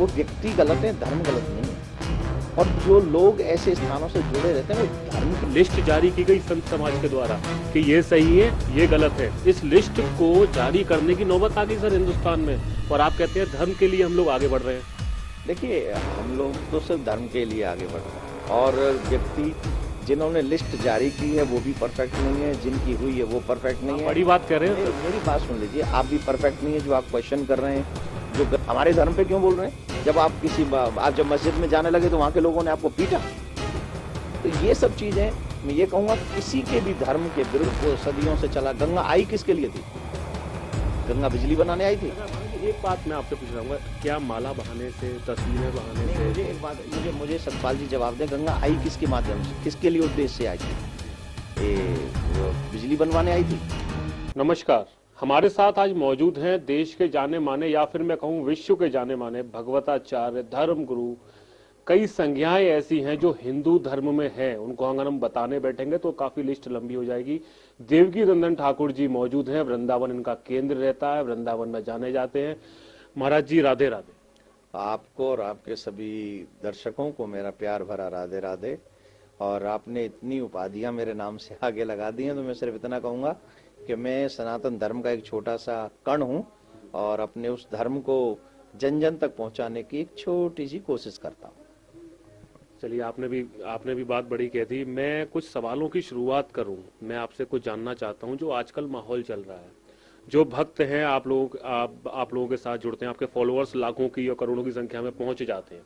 वो व्यक्ति गलत है, धर्म गलत नहीं है। और जो लोग ऐसे स्थानों से जुड़े रहते हैं वो धर्म की लिस्ट जारी की गई संत समाज के द्वारा कि ये सही है, ये गलत है। इस लिस्ट को जारी करने की नौबत आ गई सर हिंदुस्तान में, और आप कहते हैं धर्म के लिए हम लोग आगे बढ़ रहे हैं। देखिए, हम लोग तो सिर्फ धर्म के लिए आगे बढ़ रहे हैं, और व्यक्ति जिन्होंने लिस्ट जारी की है वो भी परफेक्ट नहीं है, जिनकी हुई है वो परफेक्ट नहीं है। बड़ी बात कह रहे हैं। मेरी बात सुन लीजिए, आप भी परफेक्ट नहीं है जो आप क्वेश्चन कर रहे हैं। जो हमारे धर्म पे क्यों बोल रहे हैं? जब आप जब मस्जिद में जाने लगे तो वहां के लोगों ने आपको पीटा। तो ये सब चीजें, मैं ये कहूंगा, किसी के भी धर्म के विरुद्ध सदियों से चला। गंगा आई किसके लिए थी? गंगा बिजली बनाने आई थी। एक बात मैं आपसे पूछ रहा हूँ, क्या माला बहाने से, तस्वीरें बहाने से? मुझे एक बात, मुझे सतपाल जी जवाब दें, गंगा आई किसके माध्यम से, किसके लिए उद्देश्य से आई थी? बिजली बनवाने आई थी। नमस्कार, हमारे साथ आज मौजूद हैं देश के जाने माने, या फिर मैं कहूँ विश्व के जाने माने भगवताचार्य, धर्म गुरु। कई संज्ञाएं ऐसी हैं जो हिंदू धर्म में हैं, उनको अगर हम बताने बैठेंगे तो काफी लिस्ट लंबी हो जाएगी। देवकी नंदन ठाकुर जी मौजूद हैं, वृंदावन इनका केंद्र रहता है, वृंदावन में जाने जाते हैं। महाराज जी राधे राधे। आपको और आपके सभी दर्शकों को मेरा प्यार भरा राधे राधे। और आपने इतनी उपाधियां मेरे नाम से आगे लगा दी हैं, तो मैं सिर्फ इतना कहूंगा कि मैं सनातन धर्म का एक छोटा सा कण हूं, और अपने उस धर्म को जन जन तक पहुंचाने की एक छोटी सी कोशिश करता हूं। चलिए, आपने भी बात बड़ी कह दी। मैं कुछ सवालों की शुरुआत करूं। मैं आपसे कुछ जानना चाहता हूं, जो आजकल माहौल चल रहा है। जो भक्त हैं, आप लोगों के साथ जुड़ते हैं, आपके फॉलोअर्स लाखों की या करोड़ों की संख्या में पहुंच जाते हैं,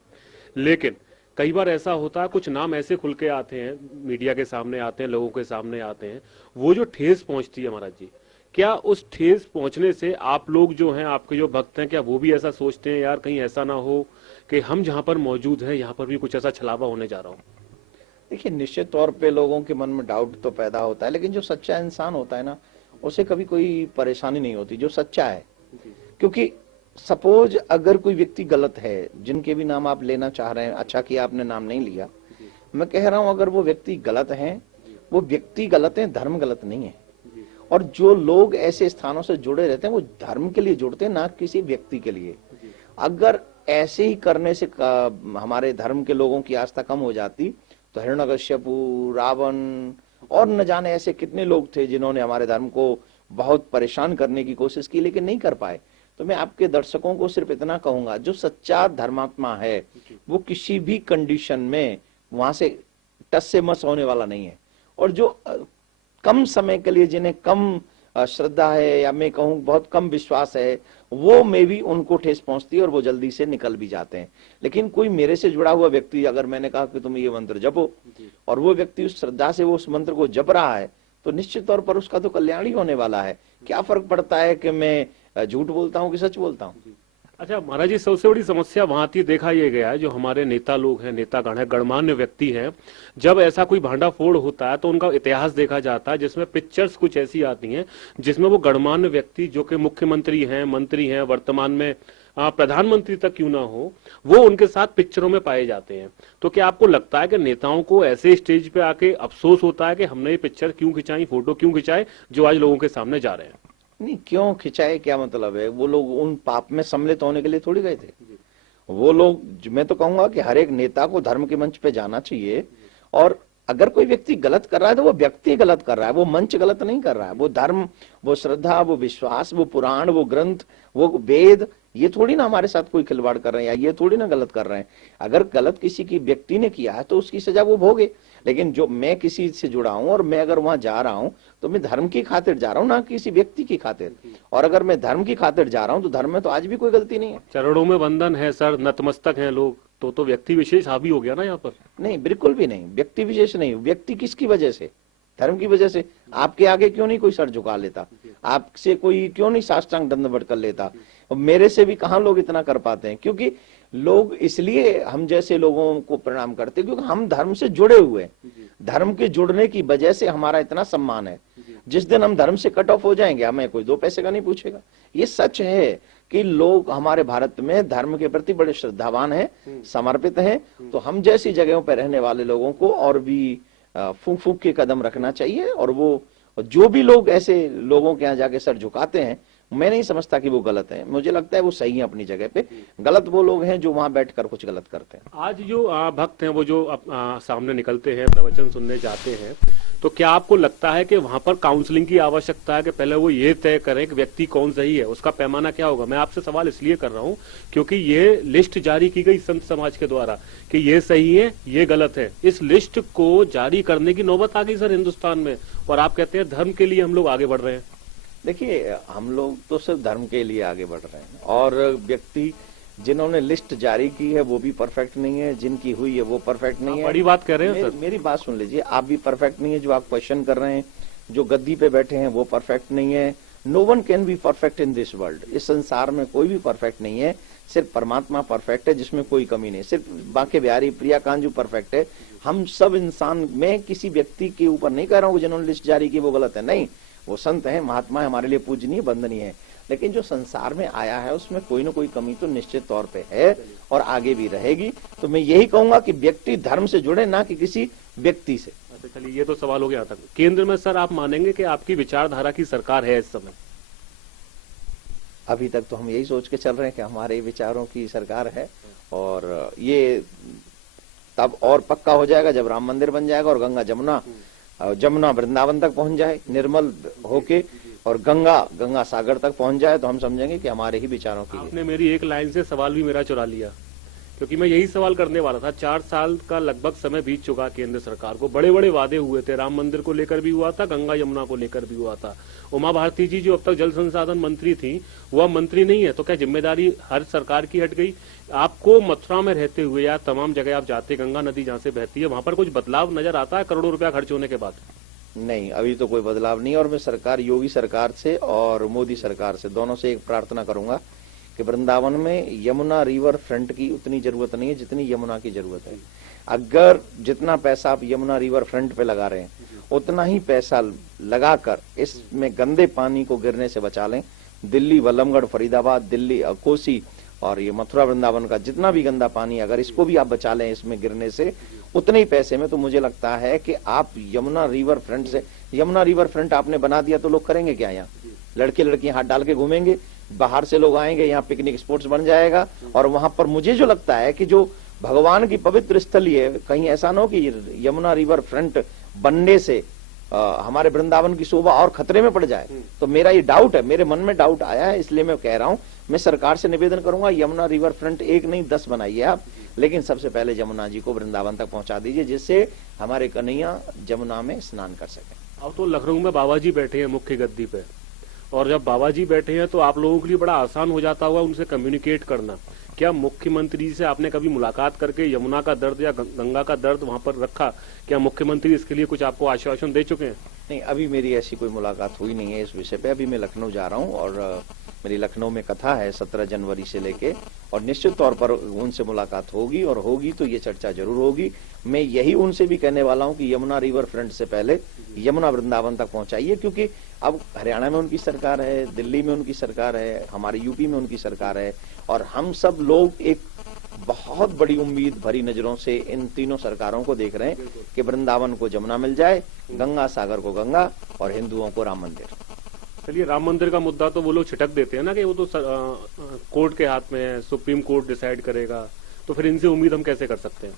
लेकिन कई बार ऐसा होता है, कुछ नाम ऐसे खुल के आते हैं, मीडिया के सामने आते हैं, लोगों के सामने आते हैं, वो जो ठेस पहुंचती है महाराज जी, क्या उस ठेस पहुंचने से आप लोग जो हैं, आपके जो भक्त हैं, क्या वो भी ऐसा सोचते हैं, यार कहीं ऐसा ना हो कि हम जहां पर मौजूद हैं यहाँ पर भी कुछ ऐसा छलावा होने जा रहा हो? देखिए, निश्चित तौर पे लोगों के मन में डाउट तो पैदा होता है, लेकिन जो सच्चा इंसान होता है ना, उसे कभी कोई परेशानी नहीं होती, जो सच्चा है। क्योंकि सपोज अगर कोई व्यक्ति गलत है, जिनके भी नाम आप लेना चाह रहे हैं, अच्छा किया आपने नाम नहीं लिया, मैं कह रहा हूं अगर वो व्यक्ति गलत है, वो व्यक्ति गलत है, धर्म गलत नहीं है। और जो लोग ऐसे स्थानों से जुड़े रहते हैं वो धर्म के लिए जुड़ते हैं, ना किसी व्यक्ति के लिए। अगर ऐसे ही करने से हमारे धर्म के लोगों की आस्था कम हो जाती तो हिरण्यकश्यपु, रावण और न जाने ऐसे कितने लोग थे जिन्होंने हमारे धर्म को बहुत परेशान करने की कोशिश की, लेकिन नहीं कर पाए। तो मैं आपके दर्शकों को सिर्फ इतना कहूंगा, जो सच्चा धर्मात्मा है वो किसी भी कंडीशन में वहां से टस से मस होने वाला नहीं है। और जो कम समय के लिए, जिन्हें कम श्रद्धा है या मैं कहूँ बहुत कम विश्वास है, वो में भी उनको ठेस पहुंचती है और वो जल्दी से निकल भी जाते हैं। लेकिन कोई मेरे से जुड़ा हुआ व्यक्ति, अगर मैंने कहा कि तुम ये मंत्र जपो, और वो व्यक्ति उस श्रद्धा से वो उस मंत्र को जप रहा है, तो निश्चित तौर पर उसका तो कल्याण ही होने वाला है। क्या फर्क पड़ता है कि मैं झूठ बोलता हूँ कि सच बोलता हूँ? अच्छा महाराज जी, सबसे बड़ी समस्या वहां आती है, देखा ये गया है, जो हमारे नेता लोग हैं, नेतागण है, गणमान्य व्यक्ति हैं, जब ऐसा कोई भांडाफोड़ होता है तो उनका इतिहास देखा जाता है, जिसमें पिक्चर्स कुछ ऐसी आती हैं जिसमें वो गणमान्य व्यक्ति, जो कि मुख्यमंत्री हैं, मंत्री हैं, वर्तमान में प्रधानमंत्री तक क्यों ना हो, वो उनके साथ पिक्चरों में पाए जाते हैं। तो क्या आपको लगता है कि नेताओं को ऐसे स्टेज पे आके अफसोस होता है कि हमने ये पिक्चर क्यों खिंचाई, फोटो क्यों खिंचाए, जो आज लोगों के सामने जा रहे हैं? नहीं, क्यों खिंचाए, क्या मतलब है? वो लोग उन पाप में सम्मिलित होने के लिए थोड़ी गए थे। वो लोग, मैं तो कहूंगा कि हर एक नेता को धर्म के मंच पे जाना चाहिए, और अगर कोई व्यक्ति गलत कर रहा है तो वो व्यक्ति गलत कर रहा है, वो मंच गलत नहीं कर रहा है। वो धर्म, वो श्रद्धा, वो विश्वास, वो पुराण, वो ग्रंथ, वो वेद, ये थोड़ी ना हमारे साथ कोई खिलवाड़ कर रहे हैं, या ये थोड़ी ना गलत कर रहे हैं। अगर गलत किसी की व्यक्ति ने किया है तो उसकी सजा वो भोगे। लेकिन जो मैं किसी से जुड़ा हूं और मैं अगर वहां जा रहा हूं तो मैं धर्म की खातिर जा रहा हूं, ना किसी व्यक्ति की खातिर। और अगर मैं धर्म की खातिर जा रहा हूं तो धर्म में तो आज भी कोई गलती नहीं है। चरणों में वंदन है सर, नतमस्तक हैं लोग, तो व्यक्ति विशेष हावी हो गया ना यहाँ पर? नहीं, बिल्कुल भी नहीं, व्यक्ति विशेष नहीं। व्यक्ति किसकी वजह से? धर्म की वजह से। आपके आगे क्यों नहीं कोई सर झुका लेता? आपसे कोई क्यों नहीं साष्टांग दंडवत कर लेता? और मेरे से भी कहां लोग इतना कर पाते हैं? क्योंकि लोग इसलिए हम जैसे लोगों को प्रणाम करते हैं क्योंकि हम धर्म से जुड़े हुए हैं। धर्म के जुड़ने की वजह से हमारा इतना सम्मान है। जिस दिन हम धर्म से कट ऑफ हो जाएंगे, हमें कोई दो पैसे का नहीं पूछेगा। ये सच है कि लोग हमारे भारत में धर्म के प्रति बड़े श्रद्धावान हैं, समर्पित हैं। तो हम जैसी जगहों पर रहने वाले लोगों को और भी फूंक फूंक के कदम रखना चाहिए। और वो जो भी लोग ऐसे लोगों के यहाँ जाके सर झुकाते हैं, मैं नहीं समझता कि वो गलत है, मुझे लगता है वो सही है अपनी जगह पे। गलत वो लोग हैं जो वहां बैठकर कुछ गलत करते हैं। आज जो भक्त हैं वो जो सामने निकलते हैं, प्रवचन सुनने जाते हैं, तो क्या आपको लगता है कि वहां पर काउंसलिंग की आवश्यकता है कि पहले वो ये तय करें कि व्यक्ति कौन सही है, उसका पैमाना क्या होगा? मैं आपसे सवाल इसलिए कर रहा हूं क्योंकि ये लिस्ट जारी की गई संत समाज के द्वारा कि ये सही है, ये गलत है। इस लिस्ट को जारी करने की नौबत आ गई सर हिंदुस्तान में, और आप कहते हैं धर्म के लिए हम लोग आगे बढ़ रहे हैं। देखिए, हम लोग तो सिर्फ धर्म के लिए आगे बढ़ रहे हैं, और व्यक्ति जिन्होंने लिस्ट जारी की है वो भी परफेक्ट नहीं है, जिनकी हुई है वो परफेक्ट नहीं है। बड़ी बात कह रहे हैं सर। मेरी बात सुन लीजिए, आप भी परफेक्ट नहीं है, जो आप क्वेश्चन कर रहे हैं, जो गद्दी पे बैठे हैं वो परफेक्ट नहीं है। No one can be perfect in this world. इस संसार में कोई भी परफेक्ट नहीं है, सिर्फ परमात्मा परफेक्ट है जिसमें कोई कमी नहीं। सिर्फ बांके बिहारी प्रिया कांजू परफेक्ट है। हम सब इंसान, मैं किसी व्यक्ति के ऊपर नहीं कह रहा हूँ जिन्होंने लिस्ट जारी की वो गलत है, नहीं, वो संत है, महात्मा है, हमारे लिए पूजनीय वंदनीय है, लेकिन जो संसार में आया है उसमें कोई ना कोई कमी तो निश्चित तौर पे है और आगे भी रहेगी। तो मैं यही कहूंगा कि व्यक्ति धर्म से जुड़े, ना कि किसी व्यक्ति से। अच्छा चलिए, ये तो सवाल हो गया यहाँ तक। केंद्र में सर आप मानेंगे कि आपकी विचारधारा की सरकार है इस समय? अभी तक तो हम यही सोच के चल रहे हैं कि हमारे विचारों की सरकार है, और ये तब और पक्का हो जाएगा जब राम मंदिर बन जाएगा और गंगा जमुना वृंदावन तक पहुंच जाए निर्मल होके, और गंगा सागर तक पहुंच जाए, तो हम समझेंगे कि हमारे ही विचारों की। आपने मेरी एक लाइन से सवाल भी मेरा चुरा लिया, क्योंकि मैं यही सवाल करने वाला था। 4 साल का लगभग समय बीत चुका केंद्र सरकार को, बड़े बड़े वादे हुए थे, राम मंदिर को लेकर भी हुआ था, गंगा यमुना को लेकर भी हुआ था। उमा भारती जी जो अब तक जल संसाधन मंत्री थी वो अब मंत्री नहीं है, तो क्या जिम्मेदारी हर सरकार की हट गई? आपको मथुरा में रहते हुए या तमाम जगह आप जाते, गंगा नदी जहाँ से बहती है, वहां पर कुछ बदलाव नजर आता है करोड़ों रुपया खर्च होने के बाद? नहीं, अभी तो कोई बदलाव नहीं। और मैं सरकार, योगी सरकार से और मोदी सरकार से, दोनों से एक प्रार्थना करूंगा कि वृंदावन में यमुना रिवर फ्रंट की उतनी जरूरत नहीं है जितनी यमुना की जरूरत है। अगर जितना पैसा आप यमुना रिवर फ्रंट पे लगा रहे हैं उतना ही पैसा लगाकर इसमें गंदे पानी को गिरने से बचा लें। दिल्ली, वल्लभगढ़, फरीदाबाद, दिल्ली, कोसी और ये मथुरा वृंदावन का जितना भी गंदा पानी, अगर इसको भी आप बचा लें इसमें गिरने से उतने ही पैसे में, तो मुझे लगता है कि आप यमुना रिवर फ्रंट से, यमुना रिवर फ्रंट आपने बना दिया तो लोग करेंगे क्या? यहाँ लड़के लड़कियां हाथ डाल के घूमेंगे, बाहर से लोग आएंगे, यहाँ पिकनिक स्पॉट्स बन जाएगा। और वहां पर मुझे जो लगता है कि जो भगवान की पवित्र स्थली है, कहीं ऐसा ना हो कि यमुना रिवर फ्रंट बनने से हमारे वृंदावन की शोभा और खतरे में पड़ जाए। तो मेरा ये डाउट है, मेरे मन में डाउट आया है, इसलिए मैं कह रहा हूं, मैं सरकार से निवेदन करूंगा यमुना रिवर फ्रंट 1 नहीं 10 बनाइए आप, लेकिन सबसे पहले जमुना जी को वृंदावन तक पहुंचा दीजिए, जिससे हमारे कन्हैया जमुना में स्नान कर सके। अब तो लखनऊ में बाबा जी बैठे हैं मुख्य गद्दी पे, और जब बाबा जी बैठे हैं तो आप लोगों के लिए बड़ा आसान हो जाता हुआ उनसे कम्युनिकेट करना। क्या मुख्यमंत्री से आपने कभी मुलाकात करके यमुना का दर्द या गंगा का दर्द वहां पर रखा? क्या मुख्यमंत्री इसके लिए कुछ आपको आश्वासन दे चुके हैं? नहीं, अभी मेरी ऐसी कोई मुलाकात हुई नहीं है इस विषय पे। अभी मैं लखनऊ जा रहा हूँ और मेरी लखनऊ में कथा है 17 जनवरी से लेके, और निश्चित तौर पर उनसे मुलाकात होगी, और होगी तो ये चर्चा जरूर होगी। मैं यही उनसे भी कहने वाला हूँ कि यमुना रिवर फ्रंट से पहले यमुना वृंदावन तक पहुंचाइए, क्योंकि अब हरियाणा में उनकी सरकार है, दिल्ली में उनकी सरकार है, हमारे यूपी में उनकी सरकार है, और हम सब लोग एक बहुत बड़ी उम्मीद भरी नजरों से इन तीनों सरकारों को देख रहे हैं कि वृंदावन को जमुना मिल जाए, गंगा सागर को गंगा, और हिंदुओं को राम मंदिर। चलिए, राम मंदिर का मुद्दा तो वो लोग छिटक देते हैं ना कि वो तो कोर्ट के हाथ में है, सुप्रीम कोर्ट डिसाइड करेगा, तो फिर इनसे उम्मीद हम कैसे कर सकते हैं?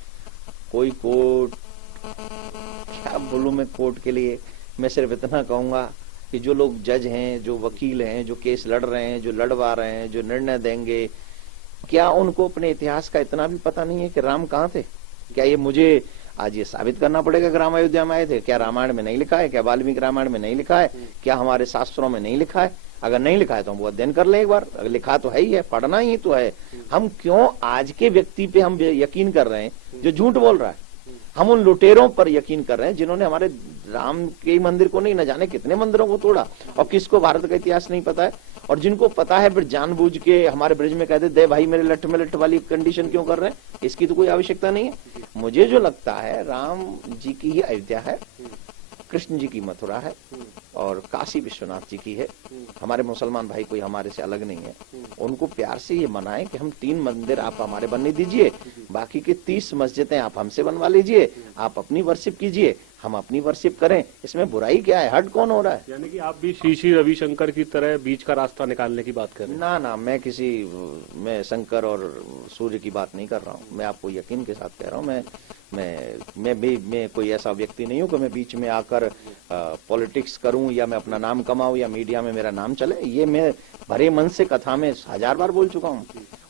कोई कोर्ट, क्या बोलूं मैं कोर्ट के लिए, मैं सिर्फ इतना कहूंगा कि जो लोग जज हैं, जो वकील हैं, जो केस लड़ रहे हैं, जो लड़वा रहे हैं, जो निर्णय देंगे, क्या उनको अपने इतिहास का इतना भी पता नहीं है कि राम कहाँ थे? क्या ये मुझे आज ये साबित करना पड़ेगा कि राम अयोध्या में आए थे? क्या रामायण में नहीं लिखा है? क्या वाल्मीकि रामायण में नहीं लिखा है? क्या हमारे शास्त्रों में नहीं लिखा है? अगर नहीं लिखा है तो हम वो अध्ययन कर लें एक बार। अगर लिखा तो है ही है, पढ़ना ही तो है। हम क्यों आज के व्यक्ति पे हम यकीन कर रहे हैं जो झूठ बोल रहा है? हम उन लुटेरों पर यकीन कर रहे हैं जिन्होंने हमारे राम के मंदिर को नहीं, न जाने कितने मंदिरों को तोड़ा, और किसको भारत का इतिहास नहीं पता है, और जिनको पता है फिर जानबूझ के हमारे ब्रिज में कहते दे भाई मेरे लठ में लठ वाली कंडीशन क्यों कर रहे हैं? इसकी तो कोई आवश्यकता नहीं है। मुझे जो लगता है राम जी की ही अयोध्या है, कृष्ण जी की मथुरा है, और काशी विश्वनाथ जी की है। हमारे मुसलमान भाई कोई हमारे से अलग नहीं है, उनको प्यार से ये मनाएं कि हम 3 मंदिर आप हमारे बनने दीजिए, बाकी के 30 मस्जिदें आप हमसे बनवा लीजिए, आप अपनी वर्शिप कीजिए, हम अपनी वर्शिप करें, इसमें बुराई क्या है, हर्ट कौन हो रहा है? यानी कि आप भी श्री श्री रविशंकर की तरह बीच का रास्ता निकालने की बात कर रहे हैं। ना ना, मैं शंकर और सूर्य की बात नहीं कर रहा हूँ। मैं आपको यकीन के साथ कह रहा हूँ, मैं कोई ऐसा व्यक्ति नहीं हूँ कि मैं बीच में आकर पॉलिटिक्स करूं या मैं अपना नाम कमाऊं या मीडिया में मेरा नाम चले। ये मैं भरे मन से कथा में 1000 बार बोल चुका हूँ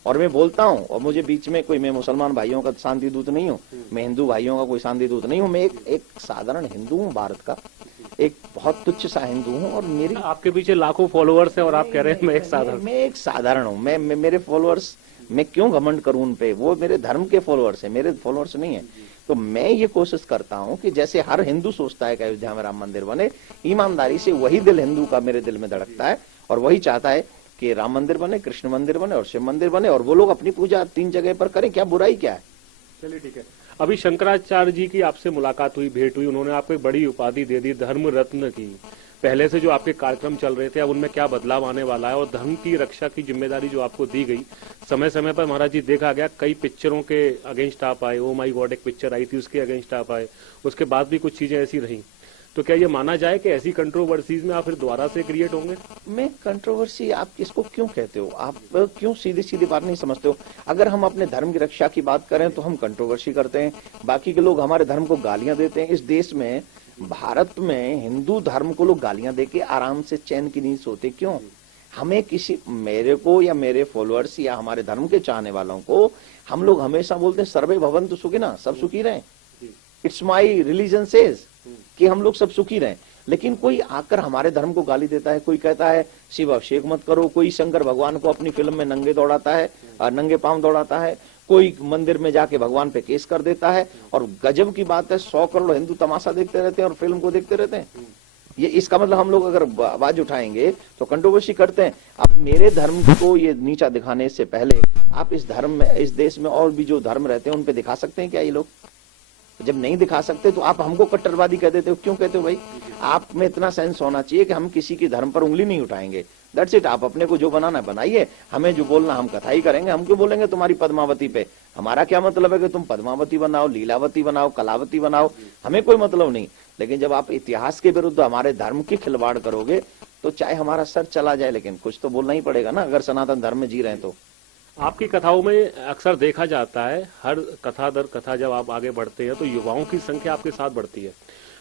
और मैं बोलता हूँ। और मुझे बीच में कोई, मैं मुसलमान भाइयों का शांति दूत नहीं हूँ, मैं हिंदू भाइयों का कोई शांति दूत नहीं हूँ। मैं एक साधारण हिंदू हूँ, भारत का एक बहुत तुच्छ सा हिंदू हूँ। और मेरी, आपके पीछे लाखों फॉलोअर्स हैं और आप कह रहे हैं मैं एक साधारण हूँ। मेरे फॉलोअर्स, मैं क्यों घमंड करूं उन पे? वो मेरे धर्म के फॉलोअर्स है, मेरे फॉलोअर्स नहीं है। तो मैं ये कोशिश करता हूं कि जैसे हर हिंदू सोचता है कि अयोध्या में राम मंदिर बने, ईमानदारी से वही दिल हिंदू का मेरे दिल में धड़कता है और वही चाहता है कि राम मंदिर बने, कृष्ण मंदिर बने और शिव मंदिर बने और वो लोग अपनी पूजा 3 जगह पर करें। क्या बुराई क्या है? चलिए ठीक है। अभी शंकराचार्य जी की आपसे मुलाकात हुई, भेंट हुई, उन्होंने आपको एक बड़ी उपाधि दे दी, धर्म रत्न की। पहले से जो आपके कार्यक्रम चल रहे थे, अब उनमें क्या बदलाव आने वाला है और धर्म की रक्षा की जिम्मेदारी जो आपको दी गई, समय समय पर महाराज जी देखा गया कई पिक्चरों के अगेंस्ट आप आए। ओ माई गॉड एक पिक्चर आई थी, उसके अगेंस्ट आप आए, उसके बाद भी कुछ चीजें ऐसी रही। तो क्या ये माना जाए कि ऐसी कंट्रोवर्सीज में आप फिर दोबारा से क्रिएट होंगे? मैं कंट्रोवर्सी, आप इसको क्यों कहते हो? आप क्यों सीधी सीधी बात नहीं समझते हो? अगर हम अपने धर्म की रक्षा की बात करें तो हम कंट्रोवर्सी करते हैं, बाकी के लोग हमारे धर्म को गालियां देते हैं। इस देश में, भारत में हिंदू धर्म को लोग गालियां देके आराम से चैन की नींद सोते क्यों? हमें किसी, मेरे को या मेरे फॉलोअर्स या हमारे धर्म के चाहने वालों को हम लोग हमेशा बोलते हैं सर्वे भवन्तु सुखिनः, सब सुखी रहें। इट्स माई रिलीजन सेज कि हम लोग सब सुखी रहें। लेकिन कोई आकर हमारे धर्म को गाली देता है, कोई कहता है शिव अभिषेक मत करो, कोई शंकर भगवान को अपनी फिल्म में नंगे दौड़ाता है, नंगे पांव दौड़ाता है, कोई मंदिर में जाके भगवान पे केस कर देता है। और गजब की बात है, 100 करोड़ हिंदू तमाशा देखते रहते हैं और फिल्म को देखते रहते हैं। ये इसका मतलब हम लोग अगर आवाज उठाएंगे तो कंट्रोवर्सी करते हैं। अब मेरे धर्म को ये नीचा दिखाने से पहले आप इस धर्म में, इस देश में और भी जो धर्म रहते हैं उन पे दिखा सकते हैं क्या ये लोग? जब नहीं दिखा सकते तो आप हमको कट्टरवादी कह देते हो। क्यों कहते हो भाई? आप में इतना सेंस होना चाहिए कि हम किसी के धर्म पर उंगली नहीं उठाएंगे। That's it. आप अपने को जो बनाना बनाइए, हमें जो बोलना हम कथा ही करेंगे। हम क्यों बोलेंगे तुम्हारी पद्मावती पे? हमारा क्या मतलब है कि तुम पद्मावती बनाओ, लीलावती बनाओ, कलावती बनाओ, हमें कोई मतलब नहीं। लेकिन जब आप इतिहास के विरुद्ध हमारे धर्म की खिलवाड़ करोगे तो चाहे हमारा सर चला जाए लेकिन कुछ तो बोलना ही पड़ेगा ना, अगर सनातन धर्म में जी रहे हैं तो। आपकी कथाओं में अक्सर देखा जाता है, हर कथा दर कथा जब आप आगे बढ़ते हैं तो युवाओं की संख्या आपके साथ बढ़ती है।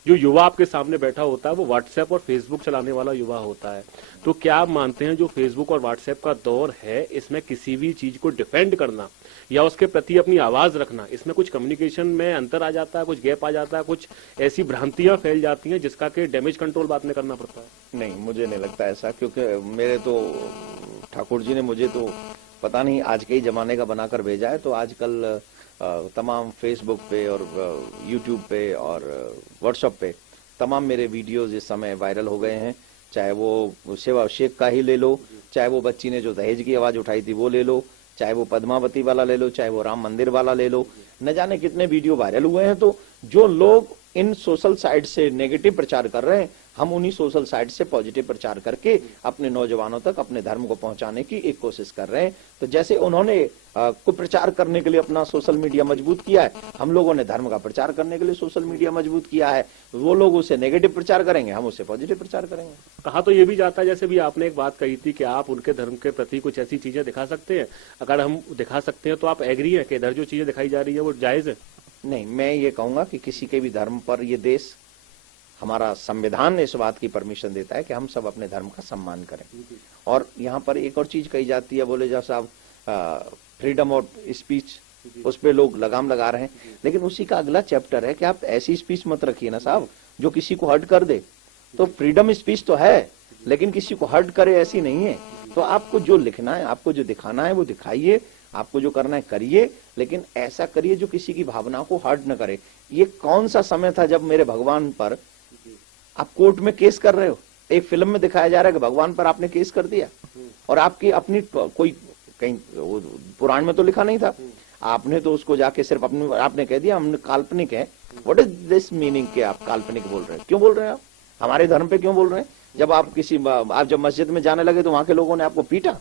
जो युवा आपके सामने बैठा होता है वो व्हाट्सएप और फेसबुक चलाने वाला युवा होता है। तो क्या आप मानते हैं जो फेसबुक और व्हाट्सएप का दौर है, इसमें किसी भी चीज को डिफेंड करना या उसके प्रति अपनी आवाज रखना, इसमें कुछ कम्युनिकेशन में अंतर आ जाता है, कुछ गैप आ जाता है, कुछ ऐसी भ्रांतियां फैल जाती हैं जिसका कि डैमेज कंट्रोल बाद में करना पड़ता है? नहीं, मुझे नहीं लगता ऐसा, क्योंकि मेरे तो ठाकुर जी ने मुझे तो पता नहीं आज के ही जमाने का बनाकर भेजा है। तो आजकल तमाम फेसबुक पे और यूट्यूब पे और व्हाट्सएप पे तमाम मेरे वीडियोस इस समय वायरल हो गए हैं। चाहे वो शिव अभिषेक का ही ले लो, चाहे वो बच्ची ने जो दहेज की आवाज उठाई थी वो ले लो, चाहे वो पद्मावती वाला ले लो, चाहे वो राम मंदिर वाला ले लो, न जाने कितने वीडियो वायरल हुए हैं। तो जो लोग इन सोशल साइट से नेगेटिव प्रचार कर रहे हैं, हम उन्हीं सोशल साइट से पॉजिटिव प्रचार करके अपने नौजवानों तक अपने धर्म को पहुंचाने की एक कोशिश कर रहे हैं। तो जैसे उन्होंने कुप्रचार करने के लिए अपना सोशल मीडिया मजबूत किया है, हम लोगों ने धर्म का प्रचार करने के लिए सोशल मीडिया मजबूत किया है। वो लोग उसे नेगेटिव प्रचार करेंगे, हम उसे पॉजिटिव प्रचार करेंगे। कहा तो ये भी जाता है, जैसे भी आपने एक बात कही थी कि आप उनके धर्म के प्रति कुछ ऐसी चीजें दिखा सकते हैं, अगर हम दिखा सकते हैं तो आप एग्री है कि इधर जो चीजें दिखाई जा रही है वो जायज है? नहीं, मैं ये कहूंगा कि किसी के भी धर्म पर, ये देश, हमारा संविधान इस बात की परमिशन देता है कि हम सब अपने धर्म का सम्मान करें। और यहाँ पर एक और चीज कही जाती है, बोले जा साहब फ्रीडम ऑफ स्पीच, उस पे लोग लगाम लगा रहे हैं, लेकिन उसी का अगला चैप्टर है कि आप ऐसी स्पीच मत रखिए ना साहब जो किसी को हर्ट कर दे। तो फ्रीडम स्पीच तो है लेकिन किसी को हर्ट करे ऐसी नहीं है। तो आपको जो लिखना है, आपको जो दिखाना है वो दिखाइए, आपको जो करना है करिए, लेकिन ऐसा करिए जो किसी की भावना को हर्ट न करे। ये कौन सा समय था जब मेरे भगवान पर आप कोर्ट में केस कर रहे हो? एक फिल्म में दिखाया जा रहा है कि भगवान पर आपने केस कर दिया और आपकी अपनी कोई कहीं पुराण में तो लिखा नहीं था, आपने तो उसको जाके सिर्फ अपने आपने कह दिया हम काल्पनिक है। व्हाट इज दिस मीनिंग के आप काल्पनिक बोल रहे हैं? क्यों बोल रहे हैं आप? हमारे धर्म पे क्यों बोल रहे हैं? जब आप जब मस्जिद में जाने लगे तो वहां के लोगों ने आपको पीटा।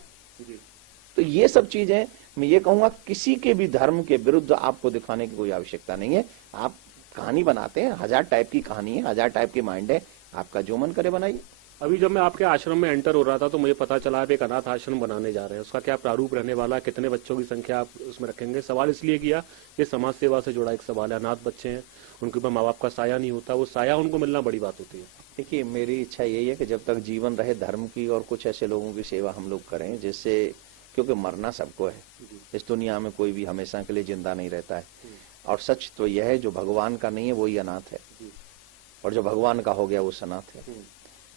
तो ये सब चीजें मैं ये कहूंगा किसी के भी धर्म के विरुद्ध आपको दिखाने की कोई आवश्यकता नहीं है। आप कहानी बनाते हैं, 1000 टाइप की कहानी है, 1000 टाइप के माइंड है, आपका जो मन करे बनाइए। अभी जब मैं आपके आश्रम में एंटर हो रहा था तो मुझे पता चला आप एक अनाथ आश्रम बनाने जा रहे हैं, उसका क्या प्रारूप रहने वाला है, कितने बच्चों की संख्या आप उसमें रखेंगे? सवाल इसलिए किया, ये समाज सेवा से जुड़ा एक सवाल है। अनाथ बच्चे हैं, उनके ऊपर माँ बाप का साया नहीं होता, वो साया उनको मिलना बड़ी बात होती है। देखिए, मेरी इच्छा यही है कि जब तक जीवन रहे धर्म की और कुछ ऐसे लोगों की सेवा हम लोग करें जिससे, क्योंकि मरना सबको है, इस दुनिया में कोई भी हमेशा के लिए जिंदा नहीं रहता है। और सच तो यह है, जो भगवान का नहीं है वही अनाथ है, और जो भगवान का हो गया वो सनाथ है।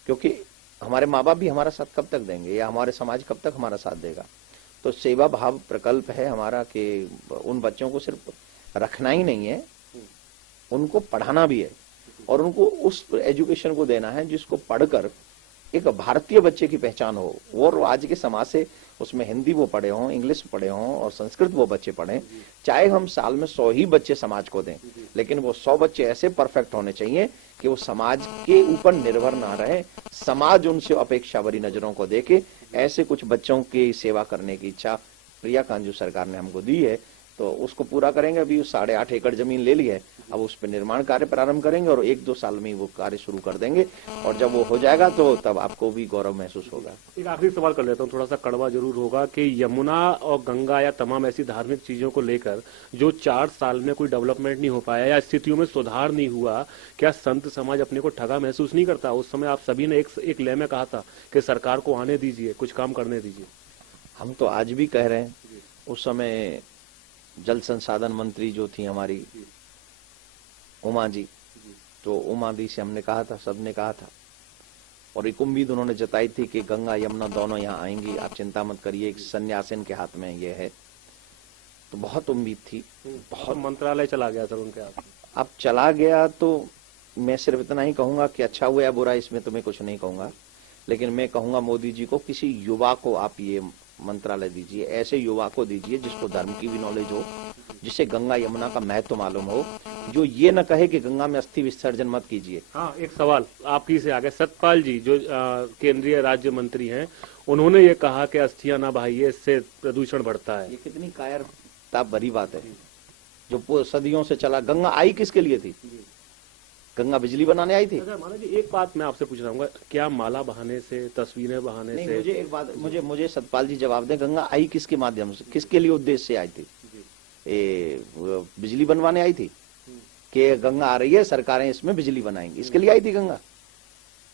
क्योंकि हमारे माँ बाप भी हमारा साथ कब तक देंगे, या हमारे समाज कब तक हमारा साथ देगा? तो सेवा भाव प्रकल्प है हमारा कि उन बच्चों को सिर्फ रखना ही नहीं है, उनको पढ़ाना भी है, और उनको उस एजुकेशन को देना है जिसको पढ़कर एक भारतीय बच्चे की पहचान हो। और आज के समाज से उसमें हिंदी वो पढ़े हों, इंग्लिश पढ़े हों और संस्कृत वो बच्चे पढ़ें। चाहे हम साल में 100 ही बच्चे समाज को दें, लेकिन वो 100 बच्चे ऐसे परफेक्ट होने चाहिए कि वो समाज के ऊपर निर्भर ना रहे, समाज उनसे अपेक्षा भरी नजरों को देखे। ऐसे कुछ बच्चों की सेवा करने की इच्छा प्रिया कांजू सरकार ने हमको दी है, तो उसको पूरा करेंगे। अभी 8.5 एकड़ जमीन ले ली है, अब उस पर निर्माण कार्य प्रारंभ करेंगे और 1-2 साल में वो कार्य शुरू कर देंगे, और जब वो हो जाएगा तो तब आपको भी गौरव महसूस होगा। एक आखिरी सवाल कर लेता हूँ, थोड़ा सा कड़वा जरूर होगा, कि यमुना और गंगा या तमाम ऐसी धार्मिक चीजों को लेकर जो 4 साल में कोई डेवलपमेंट नहीं हो पाया या स्थितियों में सुधार नहीं हुआ, क्या संत समाज अपने को ठगा महसूस नहीं करता? उस समय आप सभी ने एक लय में कहा था कि सरकार को आने दीजिए, कुछ काम करने दीजिए। हम तो आज भी कह रहे हैं, उस समय जल संसाधन मंत्री जो थी हमारी उमा जी, तो उमा दी से हमने कहा था, सबने कहा था, और एक उम्मीद उन्होंने जताई थी कि गंगा यमुना दोनों यहाँ आएंगी, आप चिंता मत करिए, एक सन्यासिन के हाथ में ये है। तो बहुत उम्मीद थी, बहुत। मंत्रालय चला गया सर उनके हाथ में। अब चला गया तो मैं सिर्फ इतना ही कहूंगा कि अच्छा हुआ या बुरा, इसमें तो मैं कुछ नहीं कहूंगा, लेकिन मैं कहूंगा मोदी जी को, किसी युवा को आप ये मंत्रालय दीजिए, ऐसे युवा को दीजिए जिसको धर्म की भी नॉलेज हो, जिसे गंगा यमुना का महत्व मालूम हो, जो ये न कहे कि गंगा में अस्थि विसर्जन मत कीजिए। हाँ, एक सवाल आपकी से आगे, सतपाल जी जो केंद्रीय राज्य मंत्री हैं, उन्होंने ये कहा कि अस्थियां ना बहाइए, इससे प्रदूषण बढ़ता है। ये कितनी कायरता भरी बात है, जो सदियों से चला। गंगा आई किसके लिए थी? गंगा बिजली बनाने आई थी। अच्छा माना जी, एक बात मैं आपसे पूछ रहा हूँ, क्या माला बहाने से, तस्वीरें बहाने नहीं, से? मुझे एक बात, मुझे सतपाल जी जवाब दें, गंगा आई किसके माध्यम से, किसके लिए उद्देश्य से आई थी? बिजली बनवाने आई थी कि गंगा आ रही है, सरकारें इसमें बिजली बनाएंगी, इसके लिए आई थी गंगा?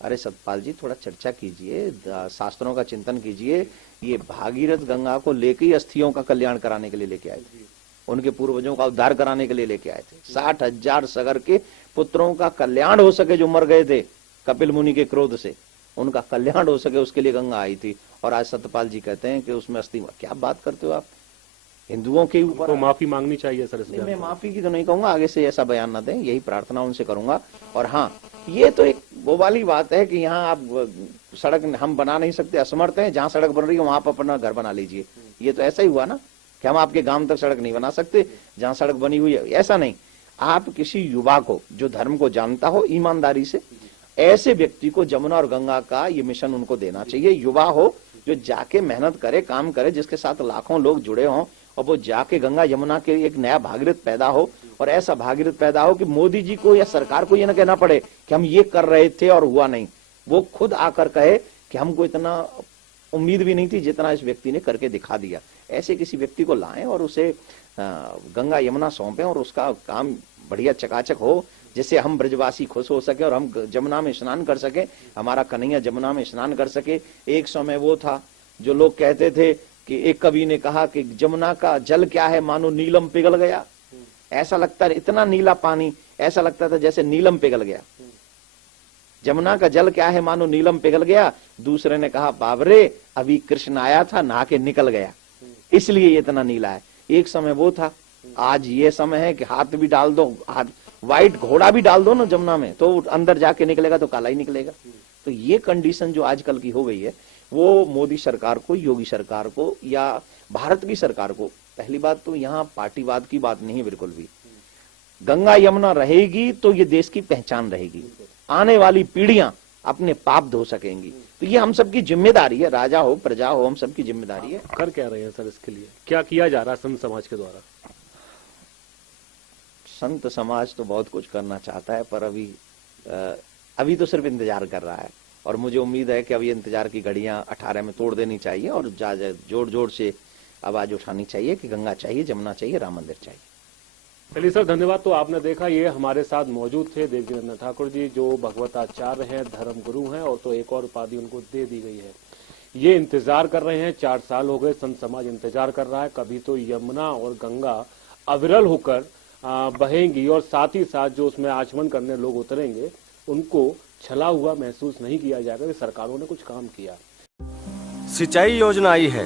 अरे सतपाल जी, थोड़ा चर्चा कीजिए, शास्त्रों का चिंतन कीजिए। ये भागीरथ गंगा को लेके ही अस्थियों का कल्याण कराने के लिए लेके आए थे, उनके पूर्वजों का उद्धार कराने के लिए लेके आए थे। 60,000 सगर के पुत्रों का कल्याण हो सके, जो मर गए थे कपिल मुनि के क्रोध से, उनका कल्याण हो सके, उसके लिए गंगा आई थी। और आज सतपाल जी कहते हैं कि उसमें अस्थि। क्या बात करते हो आप? हिंदुओं के ऊपर तो माफी मांगनी चाहिए सर। नहीं, मैं माफी की तो नहीं कहूंगा, आगे से ऐसा बयान ना दें, यही प्रार्थना उनसे करूंगा। और हाँ, ये तो एक वो वाली बात है कि यहाँ आप सड़क हम बना नहीं सकते, असमर्थ हैं, जहाँ सड़क बन रही है वहां पर अपना घर बना लीजिए। ये तो ऐसा ही हुआ ना कि हम आपके गांव तक सड़क नहीं बना सकते, जहाँ सड़क बनी हुई है। ऐसा नहीं, आप किसी युवा को जो धर्म को जानता हो ईमानदारी से, ऐसे व्यक्ति को जमुना और गंगा का ये मिशन उनको देना चाहिए। युवा हो जो जाके मेहनत करे, काम करे, जिसके साथ लाखों लोग जुड़े हों, और वो जाके गंगा यमुना के एक नया भागीरथ पैदा हो, और ऐसा भागीरथ पैदा हो कि मोदी जी को या सरकार को ये ना कहना पड़े कि हम ये कर रहे थे और हुआ नहीं। वो खुद आकर कहे कि हमको इतना उम्मीद भी नहीं थी जितना इस व्यक्ति ने करके दिखा दिया। ऐसे किसी व्यक्ति को लाएं और उसे गंगा यमुना सौंपें, और उसका काम बढ़िया चकाचक हो, जिससे हम ब्रजवासी खुश हो सके और हम जमुना में स्नान कर सके, हमारा कन्हैया जमुना में स्नान कर सके। एक समय वो था जो लोग कहते थे कि एक कवि ने कहा कि जमुना का जल क्या है, मानो नीलम पिघल गया। ऐसा लगता है, इतना नीला पानी, ऐसा लगता था जैसे नीलम पिघल गया। जमुना का जल क्या है, मानो नीलम पिघल गया। दूसरे ने कहा, बाबरे अभी कृष्ण आया था, नहा के निकल गया, इसलिए ये इतना नीला है। एक समय वो था, आज ये समय है कि हाथ भी डाल दो, हाथ व्हाइट घोड़ा भी डाल दो ना जमुना में, तो अंदर जाके निकलेगा तो काला ही निकलेगा। तो ये कंडीशन जो आजकल की हो गई है, वो मोदी सरकार को, योगी सरकार को, या भारत की सरकार को, पहली बात तो यहाँ पार्टीवाद की बात नहीं है बिल्कुल भी। गंगा यमुना रहेगी तो ये देश की पहचान रहेगी, आने वाली पीढ़ियां अपने पाप धो सकेंगी। तो ये हम सबकी जिम्मेदारी है, राजा हो प्रजा हो, हम सबकी जिम्मेदारी है। कर क्या रहे हैं सर इसके लिए, क्या किया जा रहा है संत समाज के द्वारा? संत समाज तो बहुत कुछ करना चाहता है, पर अभी तो सिर्फ इंतजार कर रहा है। और मुझे उम्मीद है कि अभी इंतजार की घड़ियां 18 में तोड़ देनी चाहिए और जोर जोर से आवाज उठानी चाहिए कि गंगा चाहिए, जमुना चाहिए, राम मंदिर चाहिए। चलिए सर, धन्यवाद। तो आपने देखा, ये हमारे साथ मौजूद थे देवकीनंदन ठाकुर जी, जो भगवताचार्य हैं, धर्म गुरु हैं, और तो एक और उपाधि उनको दे दी गई है। ये इंतजार कर रहे हैं, 4 साल हो गए, संत समाज इंतजार कर रहा है। कभी तो यमुना और गंगा अविरल होकर बहेंगी और साथ ही साथ जो उसमें आचमन करने लोग उतरेंगे उनको छला हुआ महसूस नहीं किया जाएगा कि सरकारों ने कुछ काम किया। सिंचाई योजना आई है,